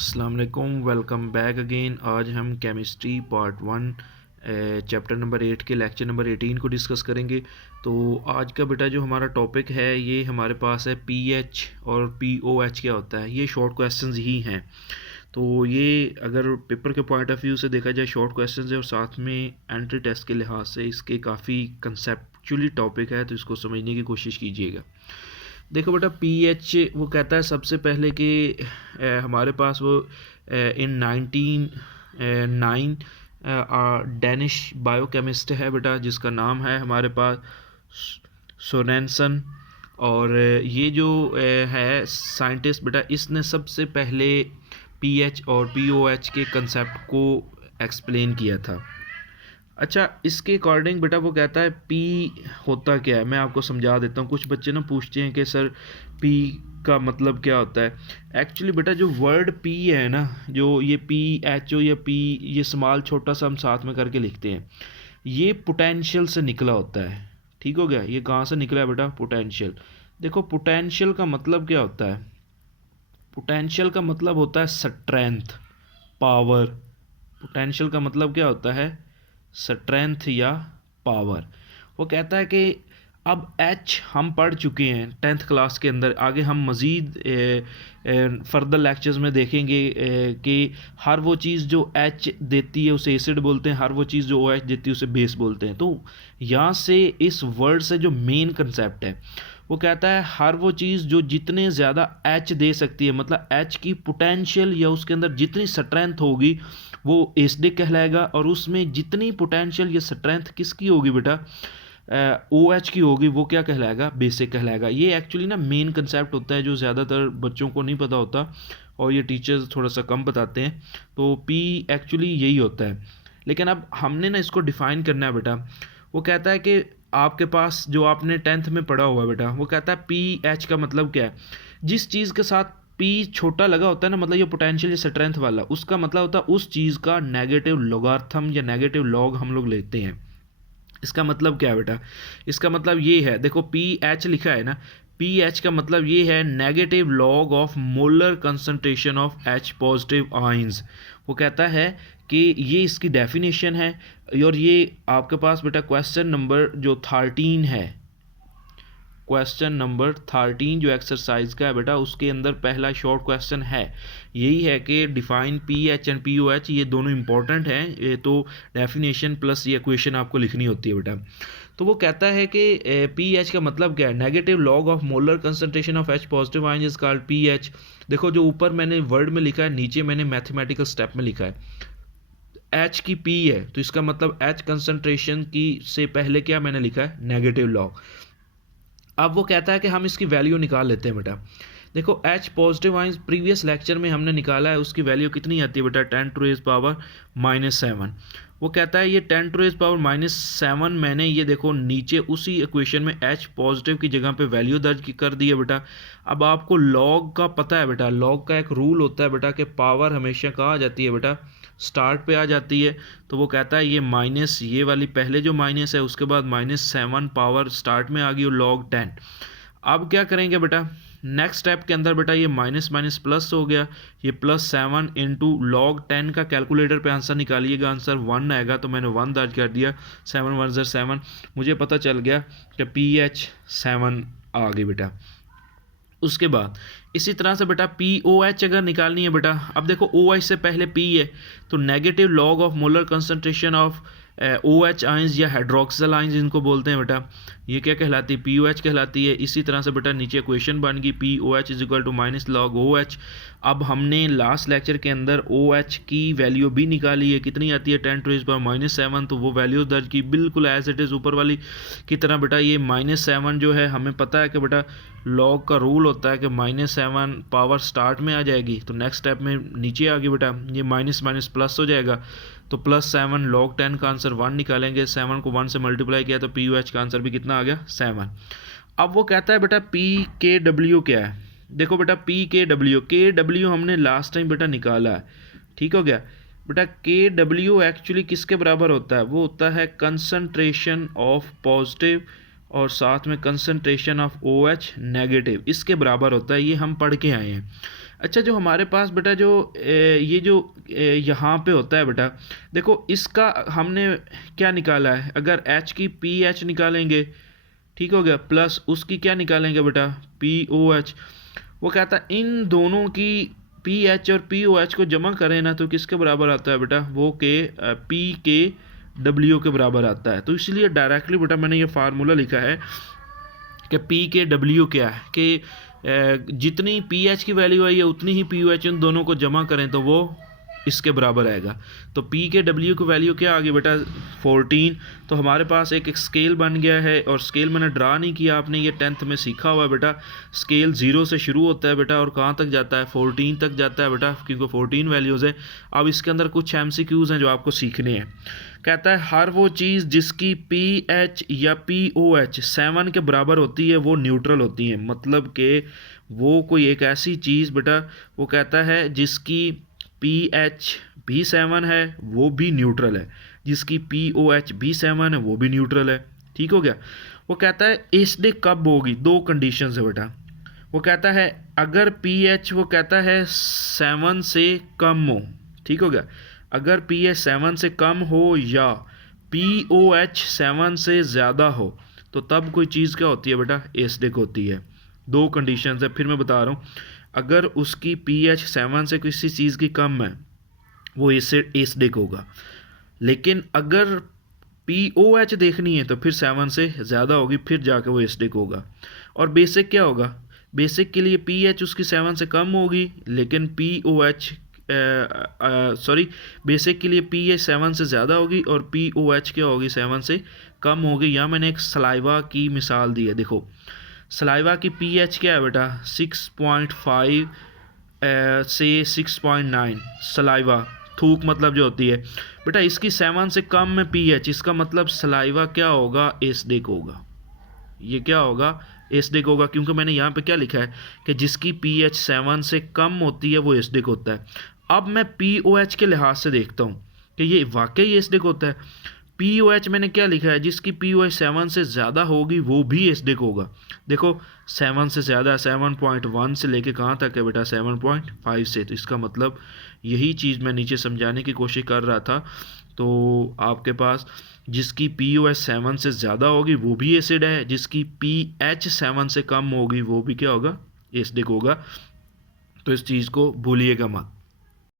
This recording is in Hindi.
अस्सलाम वालेकुम, वेलकम बैक अगेन। आज हम केमिस्ट्री पार्ट 1 चैप्टर नंबर 8 के लेक्चर नंबर 18 को डिस्कस करेंगे। तो आज का बेटा जो हमारा टॉपिक है ये हमारे पास है पीएच और पीओएच क्या होता है। ये शॉर्ट क्वेश्चंस ही हैं। तो ये अगर पेपर के पॉइंट ऑफ व्यू से देखा जाए शॉर्ट क्वेश्चंस है और साथ में एंट्री टेस्ट के लिहाज से इसके काफ़ी कंसेप्चुअली टॉपिक है, तो इसको समझने की कोशिश कीजिएगा। देखो बेटा, पीएच वो कहता है सबसे पहले कि हमारे पास वो इन 1909 डेनिश बायोकेमिस्ट है बेटा, जिसका नाम है हमारे पास सोरेनसन। और ये जो है साइंटिस्ट बेटा, इसने सबसे पहले पीएच और पीओएच के कंसेप्ट को एक्सप्लेन किया था। अच्छा, इसके अकॉर्डिंग बेटा वो कहता है पी होता क्या है, मैं आपको समझा देता हूँ। कुछ बच्चे ना पूछते हैं कि सर पी का मतलब क्या होता है। एक्चुअली बेटा जो वर्ड पी है ना, जो ये पी एच ओ या पी, ये स्मॉल छोटा सा हम साथ में करके लिखते हैं, ये पोटेंशियल से निकला होता है। ठीक हो गया। ये कहाँ से निकला है बेटा? पोटेंशियल। देखो पोटेंशियल का मतलब क्या होता है? पोटेंशियल का मतलब होता है स्ट्रेंथ, पावर। पोटेंशियल का मतलब क्या होता है? स्ट्रेंथ या पावर। वो कहता है कि अब एच हम पढ़ चुके हैं 10th क्लास के अंदर। आगे हम मज़ीद फर्दर लेक्चर्स में देखेंगे कि हर वो चीज़ जो एच देती है उसे एसिड बोलते हैं, हर वो चीज़ जो ओ एच देती है उसे बेस बोलते हैं। तो यहाँ से इस वर्ड से जो मेन कंसेप्ट है वो कहता है हर वो चीज़ जो जितने ज़्यादा एच दे सकती है, मतलब एच की पोटेंशियल या उसके अंदर जितनी स्ट्रेंथ होगी वो एसिडिक कहलाएगा। और उसमें जितनी पोटेंशियल या स्ट्रेंथ किसकी होगी बेटा? ओ एच की होगी, वो क्या कहलाएगा? बेसिक कहलाएगा। ये एक्चुअली ना मेन कंसेप्ट होता है जो ज़्यादातर बच्चों को नहीं पता होता और ये टीचर्स थोड़ा सा कम बताते हैं। तो पी एक्चुअली यही होता है। लेकिन अब हमने ना इसको डिफ़ाइन करना है बेटा। वो कहता है कि आपके पास जो आपने 10th में पढ़ा हुआ बेटा, वो कहता है पी एच का मतलब क्या है? जिस चीज़ के साथ पी छोटा लगा होता है ना, मतलब ये पोटेंशियल या स्ट्रेंथ वाला, उसका मतलब होता है उस चीज़ का नेगेटिव लॉगरिथम या नेगेटिव लॉग हम लोग लेते हैं। इसका मतलब क्या है बेटा? इसका मतलब ये है, देखो पी एच लिखा है ना, पी एच का मतलब ये है negative log of molar concentration of H positive ions. वो कहता है कि ये इसकी डेफिनेशन है। और ये आपके पास बेटा क्वेश्चन नंबर जो 13 है, क्वेश्चन नंबर 13 जो एक्सरसाइज का है बेटा, उसके अंदर पहला शॉर्ट क्वेश्चन है यही है कि define p H and p O H. ये दोनों इंपॉर्टेंट हैं, ये तो डेफिनेशन प्लस ये इक्वेशन आपको लिखनी होती है बेटा। तो वो कहता है कि पी एच का मतलब क्या है? Negative log of molar concentration of H positive ion is called P H. देखो जो ऊपर मैंने वर्ड में लिखा है, नीचे मैंने मैथमेटिकल स्टेप में लिखा है एच की पी है, तो इसका मतलब एच कंसंट्रेशन की से पहले क्या मैंने लिखा है? Negative log. अब वो कहता है कि हम इसकी वैल्यू निकाल लेते हैं बेटा। देखो H positive ions previous lecture में हमने निकाला है, उसकी वैल्यू कितनी आती है बेटा? 10⁻⁻⁻⁷। वो कहता है ये 10⁻⁻⁷ मैंने ये देखो नीचे उसी इक्वेशन में एच पॉजिटिव की जगह पे वैल्यू दर्ज कर दी है बेटा। अब आपको लॉग का पता है बेटा, लॉग का एक रूल होता है बेटा कि पावर हमेशा कहाँ आ जाती है बेटा? स्टार्ट पे आ जाती है। तो वो कहता है ये माइनस, ये वाली पहले जो माइनस है उसके बाद -7 पावर स्टार्ट में आ गई और लॉग 10। अब क्या करेंगे बेटा? नेक्स्ट स्टेप के अंदर बेटा ये माइनस माइनस प्लस हो गया, ये +7 इंटू लॉग 10 का कैलकुलेटर पे आंसर निकालिएगा, आंसर 1 आएगा। तो मैंने 1 दर्ज कर दिया, 7 1 ज़र 7, मुझे पता चल गया कि पी एच 7 आ गई बेटा। उसके बाद इसी तरह से बेटा पी ओ एच अगर निकालनी है बेटा, अब देखो ओ एच से पहले पी है, तो negative log of molar concentration of O H ions या हाइड्रोक्सिल आइंस इनको बोलते हैं बेटा, ये क्या कहलाती है? पी ओ एच कहलाती है। इसी तरह से बेटा नीचे इक्वेशन बन गई p O H is equal to minus log O H. अब हमने लास्ट लेक्चर के अंदर ओ एच की वैल्यू भी निकाली है, कितनी आती है? 10⁻⁻7। तो वो वैल्यूज दर्ज की बिल्कुल एज इट इज़ ऊपर वाली की तरह बेटा। ये -7 जो है हमें पता है कि बेटा लॉग का रूल होता है कि -7 पावर स्टार्ट में आ जाएगी, तो नेक्स्ट स्टेप में नीचे आ गई बेटा, ये माइनस माइनस प्लस हो जाएगा। तो +7 log 10 का आंसर 1 निकालेंगे, 7 को 1 से मल्टीप्लाई किया तो पी ओ एच का आंसर भी कितना आ गया? 7। अब वो कहता है बेटा पी के डब्ल्यू क्या है? देखो बेटा पी के डब्ल्यू हमने लास्ट टाइम बेटा निकाला है, ठीक हो गया बेटा। के डब्ल्यू एक्चुअली किसके बराबर होता है? वो होता है कंसंट्रेशन ऑफ पॉजिटिव और साथ में concentration of O H negative, इसके बराबर होता है। ये हम पढ़ के आए हैं। अच्छा, जो हमारे पास बेटा जो ये जो यहाँ पे होता है बेटा, देखो इसका हमने क्या निकाला है, अगर H की PH निकालेंगे, ठीक हो गया, प्लस उसकी क्या निकालेंगे बेटा, POH। वो कहता है इन दोनों की PH और POH को जमा करें ना तो किसके बराबर आता है बेटा, वो के P के W के बराबर आता है। तो इसलिए डायरेक्टली बेटा मैंने ये फार्मूला लिखा है कि P के W क्या है कि जितनी PH की वैल्यू आई है उतनी ही POH उन दोनों को जमा करें तो वो इसके बराबर आएगा। तो P के W की वैल्यू क्या आ गई बेटा, 14। तो हमारे पास एक स्केल बन गया है, और स्केल मैंने ड्रा नहीं किया, आपने ये 10th में सीखा हुआ है बेटा। स्केल 0 से शुरू होता है बेटा और कहाँ तक जाता है, 14 तक जाता है बेटा, क्योंकि 14 वैल्यूज़ है। अब इसके अंदर कुछ MCQs हैं जो आपको सीखने हैं। कहता है हर वो चीज़ जिसकी PH या POH 7 के बराबर होती है वो न्यूट्रल होती है। मतलब कि वो कोई एक ऐसी चीज़ बेटा, वो कहता है जिसकी PH भी 7 है वो भी न्यूट्रल है, जिसकी POH भी 7 है वो भी न्यूट्रल है। ठीक हो गया। वो कहता है एसिडिक कब होगी, दो कंडीशन है बेटा। वो कहता है अगर PH वो कहता है 7 से कम हो, ठीक हो गया, अगर PH 7 से कम हो या POH 7 से ज़्यादा हो तो तब कोई चीज़ क्या होती है बेटा, एसिडिक होती है। दो कंडीशंस है, फिर मैं बता रहा हूँ। अगर उसकी PH 7 से किसी चीज़ की कम है वो एसिडिक होगा, लेकिन अगर POH देखनी है तो फिर 7 से ज़्यादा होगी, फिर जाके वो एसिडिक होगा। और बेसिक क्या होगा, बेसिक के लिए PH उसकी 7 से कम होगी, लेकिन POH सॉरी, बेसिक के लिए PH 7 से ज़्यादा होगी और POH क्या होगी, 7 से कम होगी। यहाँ मैंने एक सलाइवा की मिसाल दी है। देखो सलाइवा की PH क्या है बेटा, 6.5 से 6.9। सलाइवा थूक मतलब जो होती है बेटा, इसकी 7 से कम में PH, इसका मतलब सलाइवा क्या होगा, एसिडिक होगा। ये क्या होगा, एसिडिक होगा, क्योंकि मैंने यहाँ पे क्या लिखा है कि जिसकी PH 7 से कम होती है वो एसिडिक होता है। अब मैं POH के लिहाज से देखता हूँ कि ये वाकई एसिडिक होता है। POH मैंने क्या लिखा है, जिसकी POH 7 से ज़्यादा होगी वो भी एसिडिक होगा। देखो 7 से ज़्यादा 7.1 से लेके कहाँ तक है बेटा, 7.5 से। तो इसका मतलब यही चीज़ मैं नीचे समझाने की कोशिश कर रहा था। तो आपके पास जिसकी POH 7 से ज़्यादा होगी वो भी एसिड है, जिसकी PH 7 से कम होगी वो भी क्या होगा, एसिडिक होगा। तो इस चीज़ को भूलिएगा मत।